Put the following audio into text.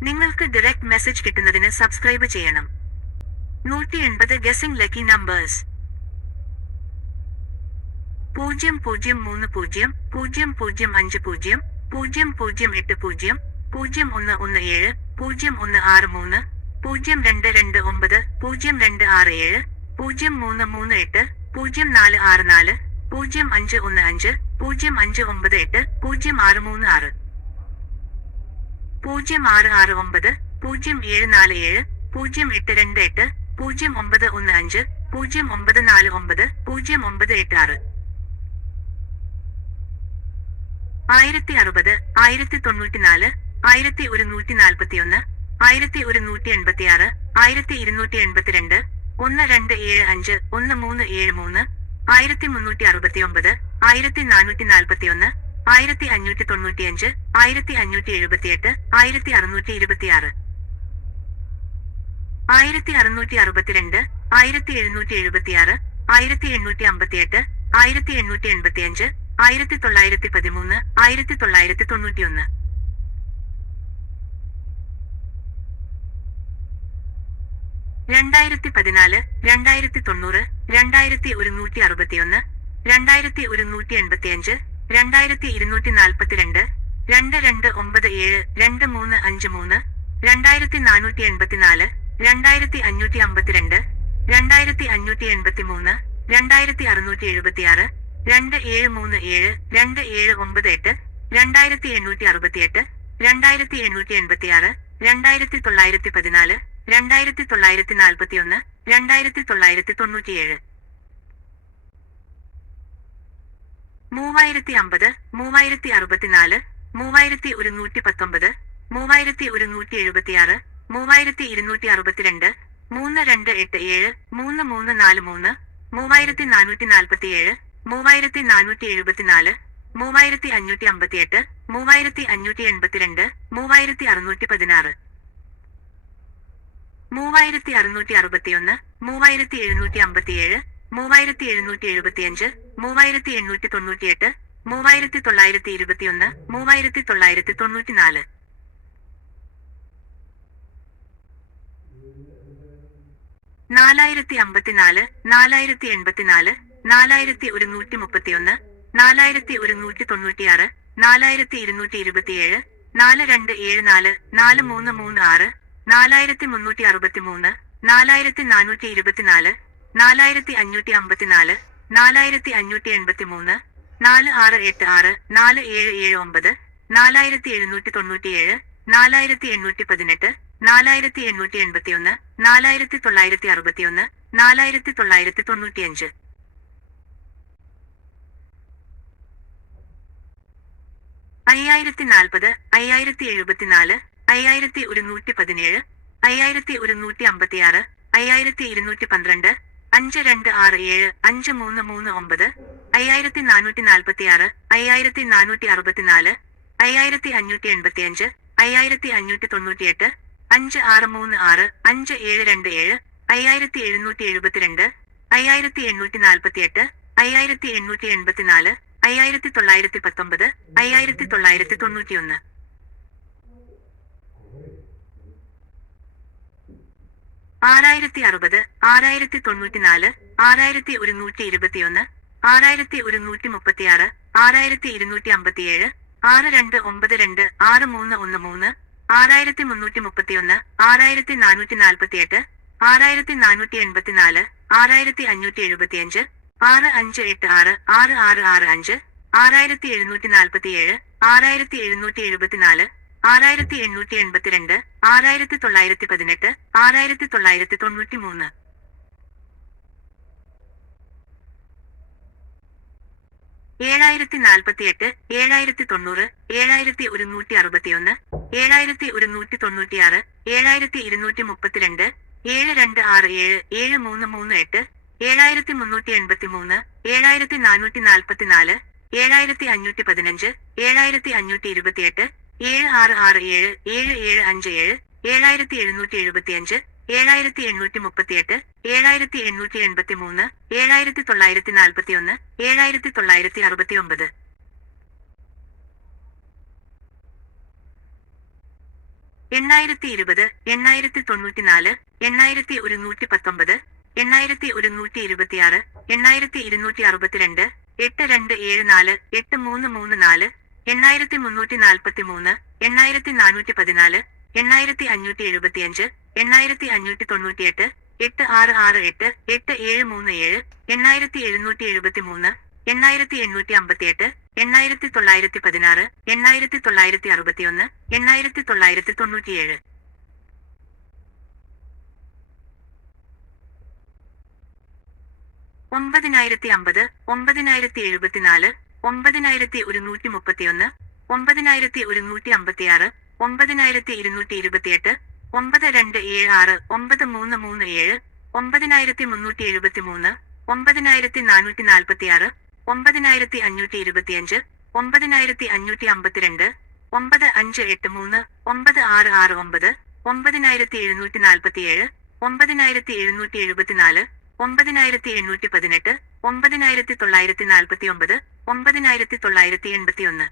നിങ്ങൾക്ക് direct message കിട്ടുന്നതിന് subscribe ചെയ്യണം. നൂറ്റി എൺപത് ഗസിംഗ് ലക്കി നമ്പേഴ്സ് പൂജ്യം പൂജ്യം മൂന്ന് പൂജ്യം പൂജ്യം പൂജ്യം അഞ്ച് പൂജ്യം പൂജ്യം പൂജ്യം എട്ട് പൂജ്യം പൂജ്യം ഒന്ന് ഒന്ന് ഏഴ് പൂജ്യം ഒന്ന് ആറ് മൂന്ന് പൂജ്യം രണ്ട് രണ്ട് ഒമ്പത് പൂജ്യം രണ്ട് ആറ് ഏഴ് പൂജ്യം മൂന്ന് മൂന്ന് എട്ട് പൂജ്യം നാല് ആറ് നാല് പൂജ്യം അഞ്ച് ഒന്ന് അഞ്ച് പൂജ്യം അഞ്ച് ഒമ്പത് എട്ട് പൂജ്യം ആറ് മൂന്ന് ആറ്. പൂജ്യം ആറ് ആറ് ഒമ്പത് പൂജ്യം ഏഴ് നാല് ഏഴ് പൂജ്യം എട്ട് രണ്ട് എട്ട് പൂജ്യം ഒമ്പത് ഒന്ന് അഞ്ച് പൂജ്യം ഒമ്പത് നാല് ഒമ്പത് പൂജ്യം ഒമ്പത് എട്ട് ആറ്. ആയിരത്തി അറുപത് ആയിരത്തി തൊണ്ണൂറ്റിനാല് ആയിരത്തി ഒരുന്നൂറ്റി നാൽപ്പത്തിയൊന്ന് ആയിരത്തി ഒരുന്നൂറ്റി എൺപത്തിയാറ് ആയിരത്തി ഇരുന്നൂറ്റി എൺപത്തിരണ്ട് ഒന്ന് രണ്ട് ഏഴ് അഞ്ച് ഒന്ന് മൂന്ന് ഏഴ് മൂന്ന് ആയിരത്തി മുന്നൂറ്റി അറുപത്തിയൊമ്പത് ആയിരത്തി നാനൂറ്റി നാൽപ്പത്തിയൊന്ന് ആയിരത്തി അഞ്ഞൂറ്റി തൊണ്ണൂറ്റിയഞ്ച് ആയിരത്തി അഞ്ഞൂറ്റി എഴുപത്തിയെട്ട് ആയിരത്തി അറുന്നൂറ്റി ഇരുപത്തിയാറ് ആയിരത്തി അറുന്നൂറ്റി അറുപത്തിരണ്ട് ആയിരത്തി എഴുന്നൂറ്റി എഴുപത്തിയാറ് ആയിരത്തി എണ്ണൂറ്റി അമ്പത്തിയെട്ട് ആയിരത്തി എണ്ണൂറ്റി എൺപത്തിയഞ്ച് ആയിരത്തി തൊള്ളായിരത്തി പതിമൂന്ന് ആയിരത്തി തൊള്ളായിരത്തി തൊണ്ണൂറ്റിയൊന്ന് രണ്ടായിരത്തി പതിനാല് രണ്ടായിരത്തി തൊണ്ണൂറ് രണ്ടായിരത്തി ഒരുന്നൂറ്റി അറുപത്തിയൊന്ന് രണ്ടായിരത്തി ഒരുന്നൂറ്റി എൺപത്തിയഞ്ച് രണ്ടായിരത്തി ഇരുന്നൂറ്റി നാൽപ്പത്തിരണ്ട് രണ്ട് രണ്ട് ഒമ്പത് ഏഴ് രണ്ട് മൂന്ന് അഞ്ച് മൂന്ന് രണ്ടായിരത്തി നാനൂറ്റി എൺപത്തിനാല് രണ്ടായിരത്തി അഞ്ഞൂറ്റി അമ്പത്തിരണ്ട് രണ്ടായിരത്തി അഞ്ഞൂറ്റി എൺപത്തി മൂന്ന് രണ്ടായിരത്തി അറുന്നൂറ്റി എഴുപത്തിയാറ് രണ്ട് ഏഴ് മൂന്ന് ഏഴ് രണ്ട് ഏഴ് ഒമ്പത് എട്ട് രണ്ടായിരത്തി എണ്ണൂറ്റി അറുപത്തിയെട്ട് രണ്ടായിരത്തി എണ്ണൂറ്റി എൺപത്തിയാറ് രണ്ടായിരത്തി തൊള്ളായിരത്തി പതിനാല് രണ്ടായിരത്തി തൊള്ളായിരത്തി നാൽപ്പത്തിയൊന്ന് രണ്ടായിരത്തി തൊള്ളായിരത്തി തൊണ്ണൂറ്റിയേഴ് മൂവായിരത്തി അമ്പത് മൂവായിരത്തി അറുപത്തിനാല് മൂവായിരത്തി ഒരുന്നൂറ്റി പത്തൊമ്പത് മൂവായിരത്തി ഒരുന്നൂറ്റി എഴുപത്തിയാറ് മൂവായിരത്തി ഇരുന്നൂറ്റി അറുപത്തിരണ്ട് മൂന്ന് രണ്ട് എട്ട് ഏഴ് മൂന്ന് മൂന്ന് നാല് മൂന്ന് മൂവായിരത്തി നാനൂറ്റി നാൽപ്പത്തിയേഴ് മൂവായിരത്തി നാനൂറ്റി എഴുപത്തിനാല് മൂവായിരത്തി അഞ്ഞൂറ്റി അമ്പത്തിയെട്ട് മൂവായിരത്തി അഞ്ഞൂറ്റി എൺപത്തിരണ്ട് മൂവായിരത്തി അറുന്നൂറ്റി പതിനാറ് മൂവായിരത്തി അറുന്നൂറ്റി അറുപത്തിയൊന്ന് മൂവായിരത്തി എഴുന്നൂറ്റി അമ്പത്തിയേഴ് മൂവായിരത്തി എഴുന്നൂറ്റി എഴുപത്തിയഞ്ച് മൂവായിരത്തി എണ്ണൂറ്റി തൊണ്ണൂറ്റിയെട്ട് മൂവായിരത്തി തൊള്ളായിരത്തി ഇരുപത്തിയൊന്ന് മൂവായിരത്തി തൊള്ളായിരത്തി തൊണ്ണൂറ്റിനാല് നാലായിരത്തി അമ്പത്തിനാല് നാലായിരത്തി എൺപത്തിനാല് നാലായിരത്തി ഒരുന്നൂറ്റി മുപ്പത്തിയൊന്ന് നാലായിരത്തി ഒരുന്നൂറ്റി തൊണ്ണൂറ്റിയാറ് നാലായിരത്തി ഇരുന്നൂറ്റി ഇരുപത്തിയേഴ് നാല് രണ്ട് ഏഴ് നാല് നാല് മൂന്ന് മൂന്ന് ആറ് നാലായിരത്തി മുന്നൂറ്റി അറുപത്തി മൂന്ന് നാലായിരത്തി നാനൂറ്റി ഇരുപത്തിനാല് നാലായിരത്തി അഞ്ഞൂറ്റി അമ്പത്തിനാല് നാലായിരത്തി അഞ്ഞൂറ്റി എൺപത്തി മൂന്ന് നാല് ആറ് എട്ട് ആറ് നാല് ഏഴ് ഏഴ് ഒമ്പത് നാലായിരത്തി എഴുന്നൂറ്റി തൊണ്ണൂറ്റിയേഴ് നാലായിരത്തി എണ്ണൂറ്റി പതിനെട്ട് നാലായിരത്തി എണ്ണൂറ്റി എൺപത്തിയൊന്ന് നാലായിരത്തി തൊള്ളായിരത്തി അറുപത്തിയൊന്ന് നാലായിരത്തി തൊള്ളായിരത്തി തൊണ്ണൂറ്റിയഞ്ച് അയ്യായിരത്തി നാൽപ്പത് അയ്യായിരത്തി എഴുപത്തിനാല് അയ്യായിരത്തി ഒരുന്നൂറ്റി പതിനേഴ് അയ്യായിരത്തി ഒരുന്നൂറ്റി അമ്പത്തിയാറ് അയ്യായിരത്തി ഇരുന്നൂറ്റി പന്ത്രണ്ട് അഞ്ച് രണ്ട് ആറ് ഏഴ് അഞ്ച് മൂന്ന് മൂന്ന് ഒമ്പത് അയ്യായിരത്തി നാനൂറ്റി നാൽപ്പത്തി ആറ് അയ്യായിരത്തി നാനൂറ്റി അറുപത്തിനാല് അയ്യായിരത്തി അഞ്ഞൂറ്റി എൺപത്തി അഞ്ച് അയ്യായിരത്തി അഞ്ഞൂറ്റി തൊണ്ണൂറ്റിയെട്ട് അഞ്ച് ആറ് മൂന്ന് ആറ് അഞ്ച് ഏഴ് രണ്ട് ഏഴ് അയ്യായിരത്തി എഴുന്നൂറ്റി എഴുപത്തിരണ്ട് അയ്യായിരത്തി എണ്ണൂറ്റി നാൽപ്പത്തിയെട്ട് അയ്യായിരത്തി എണ്ണൂറ്റി എൺപത്തിനാല് അയ്യായിരത്തി തൊള്ളായിരത്തി പത്തൊമ്പത് അയ്യായിരത്തി തൊള്ളായിരത്തി തൊണ്ണൂറ്റിയൊന്ന് ആറായിരത്തി അറുപത് ആറായിരത്തി തൊണ്ണൂറ്റിനാല് ആറായിരത്തി ഒരുന്നൂറ്റി ഇരുപത്തിയൊന്ന് ആറായിരത്തി ഒരുന്നൂറ്റി മുപ്പത്തിയാറ് ആറായിരത്തി ഇരുന്നൂറ്റി അമ്പത്തിയേഴ് ആറ് രണ്ട് ഒമ്പത് രണ്ട് ആറ് മൂന്ന് ഒന്ന് മൂന്ന് ആറായിരത്തി മുന്നൂറ്റി മുപ്പത്തിയൊന്ന് ആറായിരത്തി നാനൂറ്റി നാൽപ്പത്തിയെട്ട് ആറായിരത്തി നാനൂറ്റി എൺപത്തിനാല് ആറായിരത്തി അഞ്ഞൂറ്റി എഴുപത്തിയഞ്ച് ആറ് അഞ്ച് എട്ട് ആറ് ആറ് ആറ് ആറ് അഞ്ച് ആറായിരത്തി എഴുന്നൂറ്റി നാൽപ്പത്തിയേഴ് ആറായിരത്തി എഴുന്നൂറ്റി എഴുപത്തിനാല് ആറായിരത്തി എണ്ണൂറ്റി എൺപത്തിരണ്ട് ആറായിരത്തി തൊള്ളായിരത്തി പതിനെട്ട് ആറായിരത്തി തൊള്ളായിരത്തി തൊണ്ണൂറ്റി മൂന്ന് ഏഴായിരത്തി നാൽപ്പത്തിയെട്ട് ഏഴായിരത്തി തൊണ്ണൂറ് ഏഴായിരത്തി ഒരുന്നൂറ്റി അറുപത്തിയൊന്ന് ഏഴായിരത്തി ഒരുന്നൂറ്റി തൊണ്ണൂറ്റിയാറ് ഏഴായിരത്തി ഇരുന്നൂറ്റി മുപ്പത്തിരണ്ട് ഏഴ് രണ്ട് ആറ് ഏഴ് ഏഴ് മൂന്ന് മൂന്ന് എട്ട് ഏഴായിരത്തി മുന്നൂറ്റി എൺപത്തി മൂന്ന് ഏഴായിരത്തി നാനൂറ്റി നാൽപ്പത്തിനാല് ഏഴായിരത്തി അഞ്ഞൂറ്റി പതിനഞ്ച് ഏഴായിരത്തി അഞ്ഞൂറ്റി ഇരുപത്തിയെട്ട് ഏഴ് ആറ് ആറ് ഏഴ് ഏഴ് ഏഴ് അഞ്ച് ഏഴ് ഏഴായിരത്തി എഴുന്നൂറ്റി എഴുപത്തിയഞ്ച് ഏഴായിരത്തി എണ്ണൂറ്റി മുപ്പത്തിയെട്ട് ഏഴായിരത്തി എണ്ണൂറ്റി എൺപത്തി മൂന്ന് ഏഴായിരത്തി തൊള്ളായിരത്തി നാൽപ്പത്തി ഒന്ന് ഏഴായിരത്തി തൊള്ളായിരത്തി അറുപത്തി ഒമ്പത് എണ്ണായിരത്തി ഇരുപത് എണ്ണായിരത്തി തൊണ്ണൂറ്റിനാല് എണ്ണായിരത്തി ഒരുന്നൂറ്റി പത്തൊമ്പത് എണ്ണായിരത്തി ഒരുന്നൂറ്റി ഇരുപത്തിയാറ് എണ്ണായിരത്തി ഇരുന്നൂറ്റി അറുപത്തിരണ്ട് എട്ട് രണ്ട് ഏഴ് നാല് എട്ട് മൂന്ന് മൂന്ന് നാല് എണ്ണായിരത്തി മുന്നൂറ്റി നാൽപ്പത്തി മൂന്ന് എണ്ണായിരത്തി നാനൂറ്റി പതിനാല് എണ്ണായിരത്തി അഞ്ഞൂറ്റി എഴുപത്തിയഞ്ച് എണ്ണായിരത്തി അഞ്ഞൂറ്റി തൊണ്ണൂറ്റിയെട്ട് എട്ട് ആറ് ആറ് എട്ട് എട്ട് ഏഴ് മൂന്ന് ഏഴ് എണ്ണായിരത്തി എഴുന്നൂറ്റി എഴുപത്തി മൂന്ന് എണ്ണായിരത്തി എണ്ണൂറ്റി അമ്പത്തിയെട്ട് എണ്ണായിരത്തി തൊള്ളായിരത്തി പതിനാറ് എണ്ണായിരത്തി തൊള്ളായിരത്തി അറുപത്തിയൊന്ന് എണ്ണായിരത്തി തൊള്ളായിരത്തി തൊണ്ണൂറ്റിയേഴ് ഒമ്പതിനായിരത്തി അമ്പത് ഒമ്പതിനായിരത്തി എഴുപത്തിനാല് ഒമ്പതിനായിരത്തി ഒരുന്നൂറ്റി മുപ്പത്തിയൊന്ന് ഒമ്പതിനായിരത്തി ഒരുന്നൂറ്റി അമ്പത്തിയാറ് ഒമ്പതിനായിരത്തി ഇരുന്നൂറ്റി ഇരുപത്തിയെട്ട് ഒമ്പത് രണ്ട് ഏഴ് ആറ് ഒമ്പത് മൂന്ന് മൂന്ന് ഏഴ് ഒമ്പതിനായിരത്തി മുന്നൂറ്റി എഴുപത്തി മൂന്ന് ഒമ്പതിനായിരത്തി നാനൂറ്റി നാൽപ്പത്തിയാറ് ഒമ്പതിനായിരത്തി അഞ്ഞൂറ്റി ഇരുപത്തിയഞ്ച് ഒമ്പതിനായിരത്തി അഞ്ഞൂറ്റി അമ്പത്തിരണ്ട് ഒമ്പത് അഞ്ച് എട്ട് മൂന്ന് ഒമ്പത് ആറ് ആറ് ഒമ്പത് ഒമ്പതിനായിരത്തി എഴുന്നൂറ്റി നാൽപ്പത്തിയേഴ് ഒമ്പതിനായിരത്തി എഴുന്നൂറ്റി എഴുപത്തിനാല് ഒമ്പതിനായിരത്തി എണ്ണൂറ്റി പതിനെട്ട് ഒമ്പതിനായിരത്തി തൊള്ളായിരത്തി നാൽപ്പത്തി ഒമ്പത് ഒമ്പതിനായിരത്തി തൊള്ളായിരത്തി എൺപത്തിയൊന്ന്